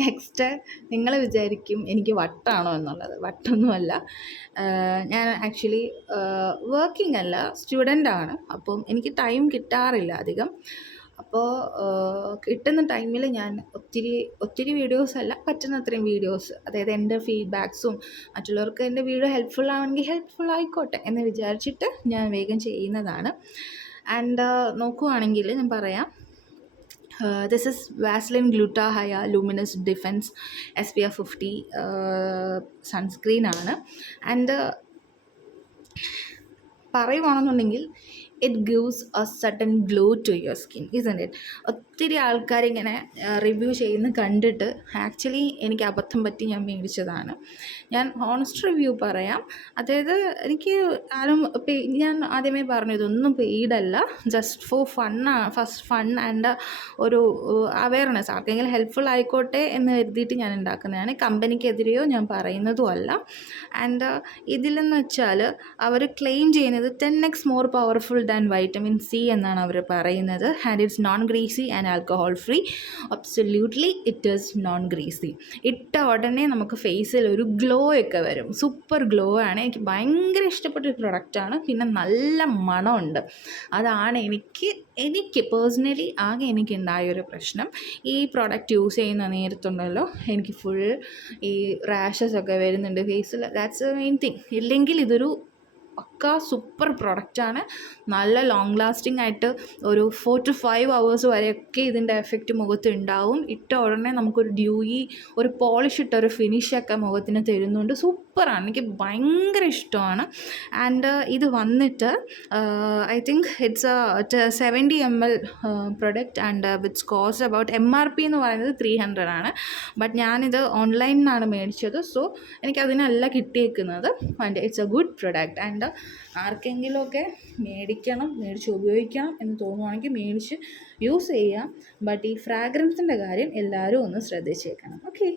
Next നിങ്ങൾ വിചാരിക്കും എനിക്ക് വട്ടാണോ എന്നുള്ളത്. വട്ടൊന്നുമല്ല. ഞാൻ ആക്ച്വലി വർക്കിംഗ് അല്ല, സ്റ്റുഡൻ്റാണ്. അപ്പം എനിക്ക് ടൈം കിട്ടാറില്ല അധികം. അപ്പോൾ കിട്ടുന്ന ടൈമിൽ ഞാൻ ഒത്തിരി വീഡിയോസ് അല്ല, പറ്റുന്നത്രയും വീഡിയോസ്, അതായത് എൻ്റെ ഫീഡ്ബാക്സും മറ്റുള്ളവർക്ക് എൻ്റെ വീഡിയോ ഹെൽപ്ഫുൾ ആണെങ്കിൽ ഹെൽപ്ഫുൾ ആയിക്കോട്ടെ എന്ന് വിചാരിച്ചിട്ട് ഞാൻ വേഗം ചെയ്യുന്നതാണ്. ആൻഡ് നോക്കുവാണെങ്കിൽ ഞാൻ പറയാം, this is Vaseline Gluta Hya Luminous Defense SPF 50 sunscreen ആണ്. ആൻഡ് പറയുവാണെന്നുണ്ടെങ്കിൽ it gives a sudden glow to your skin, isn't it? ഒത്തിരി ആൾക്കാരിങ്ങനെ റിവ്യൂ ചെയ്യുന്ന കണ്ടിട്ട് ആക്ച്വലി എനിക്ക് അബദ്ധം പറ്റി ഞാൻ മേടിച്ചതാണ്. ഞാൻ ഹോണസ്റ്റ് റിവ്യൂ പറയാം. അതായത് എനിക്ക് ഞാൻ ആദ്യമേ പറഞ്ഞു ഇതൊന്നും പെയ്ഡല്ല, just for first fun and ഒരു അവെയർനെസ്, ആർക്കെങ്കിലും ഹെൽപ്ഫുൾ ആയിക്കോട്ടെ എന്ന് കരുതിയിട്ട് ഞാൻ ഉണ്ടാക്കുന്നതാണ്. കമ്പനിക്കെതിരെയോ ഞാൻ പറയുന്നതും അല്ല. ആൻഡ് ഇതിലെന്ന് വെച്ചാൽ അവർ ക്ലെയിം ചെയ്യുന്നത് 10x more powerful than vitamin C എന്നാണ് അവർ പറയുന്നത്. And it's non greasy and alcohol free. Absolutely it is known greasy. ഇട്ട ഉടനെ നമുക്ക് ഫേസിൽ ഒരു ഗ്ലോ ഒക്കെ വരും. സൂപ്പർ ഗ്ലോ ആണ്. എനിക്ക് ഭയങ്കര ഇഷ്ടപ്പെട്ടൊരു പ്രൊഡക്റ്റാണ്. പിന്നെ നല്ല മണമുണ്ട്. അതാണ് എനിക്ക് പേഴ്സണലി ആകെ എനിക്കുണ്ടായൊരു പ്രശ്നം. ഈ പ്രോഡക്റ്റ് യൂസ് ചെയ്യുന്ന നേരത്തുണ്ടല്ലോ എനിക്ക് ഫുൾ ഈ റാഷസ് ഒക്കെ വരുന്നുണ്ട് ഫേസിൽ. That's A main thing. ഇല്ലെങ്കിൽ ഇതൊരു പക്ക സൂപ്പർ പ്രൊഡക്റ്റാണ്. നല്ല ലോങ് ലാസ്റ്റിംഗ് ആയിട്ട് ഒരു 4 to 5 hours വരെയൊക്കെ ഇതിൻ്റെ എഫക്റ്റ് മുഖത്ത് ഉണ്ടാവും. ഇട്ട ഉടനെ നമുക്കൊരു ഡ്യൂയി, ഒരു പോളിഷ് ഇട്ട ഒരു ഫിനിഷൊക്കെ മുഖത്തിന് തരുന്നുണ്ട്. സൂപ്പറാണ്. എനിക്ക് ഭയങ്കര ഇഷ്ടമാണ്. ആൻഡ് ഇത് വന്നിട്ട് I think it's 70 ml product and wits cost about MRP എന്ന് പറയുന്നത് 300 ആണ്. ബട്ട് ഞാനിത് ഓൺലൈനിൽ നിന്നാണ് മേടിച്ചത്. സോ എനിക്കതിനല്ല കിട്ടിയേക്കുന്നത്. And it's a good product. And ആർക്കെങ്കിലുമൊക്കെ മേടിച്ച് ഉപയോഗിക്കണം എന്ന് തോന്നുവാണെങ്കിൽ മേടിച്ച് യൂസ് ചെയ്യാം. ബട്ട് ഈ ഫ്രാഗ്രൻസിൻ്റെ കാര്യം എല്ലാവരും ഒന്ന് ശ്രദ്ധിച്ചേക്കണം. ഓക്കെ.